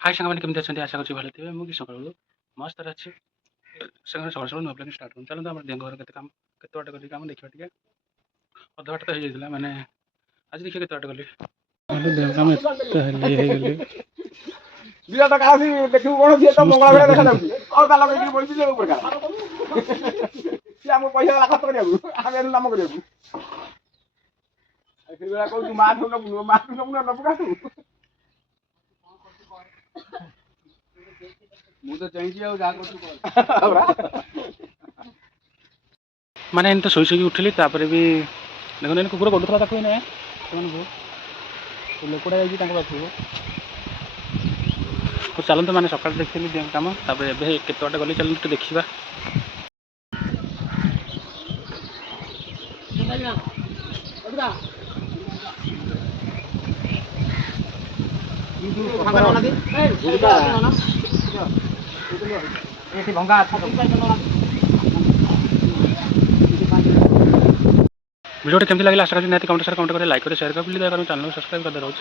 हाय साଙ୍ଗମାନେ କେମିତି ଅଛନ୍ତି ଆଶା କରୁଛି ଭଲ ଥିବେ ମୁଁ କି ସକାଳୁ ମସ୍ତ ଅଛି ସାଙ୍ଗମାନେ ସକାଳୁ ସକାଳୁ ନୂଆ ପ୍ଲାନ୍ ଷ୍ଟାର୍ଟ କରୁଛୁ ଚାଲନ୍ତୁ ଆମର ଦେହ ଘର କେତେ ବାଟ ଗଲି କାମ ଦେଖିବା ଟିକେ ଅଧା ବାଟ ତ ହେଇଯାଇଥିଲା ମାନେ ଆଜି ଦେଖିବା କେତେ ବାଟ ଗଲି ବିରାଟ କାହା ଦେଖିବୁ କଣ ସିଏ ତ ମଙ୍ଗଳା ଭଳିଆ ଦେଖାଯାଉଛି ଅଲଗା ଲଗେଇକି ବଇଛି ଯୋଉ ପ୍ରକାର ସିଏ ଆମକୁ ପଇସା ଦେଲା ଖର୍ଚ୍ଚ କରିବାକୁ ଆମେ ଏଠୁ କାମ କରିବାକୁ ସେଇଭଳିଆ କହୁଛୁ ମାଠୁ ନବୁ କାଠୁ ମୁଁ ତ ଚାହିଁଛି ଆଉ ଯାହା କରୁଛୁ ମାନେ ଏମିତି ଶୋଇ ଶୋଇକି ଉଠିଲି ତାପରେ ବି ଦେଖନ୍ତୁ ଏମିତି କୁକୁର ଗୋଡ଼ୁଥିଲା ତାକୁ ଏଇନେ ସେମାନଙ୍କୁ ଲୋକଟା ଯାଇଛି ତାଙ୍କ ପାଖକୁ ଚାଲନ୍ତୁ ମାନେ ସକାଳେ ଦେଖିଥିଲି ଦେହ କାମ ତାପରେ ଏବେ କେତେ ବାଟ ଗଲି ଚାଲନ୍ତୁ ଟିକେ ଦେଖିବା वीडियो केमती लगे आशा करें निहाती कमेंट कमेंट करें लाइक करें शेयर करें प्लीज दया चैनल सब्सक्राइब कर रहा हूँ।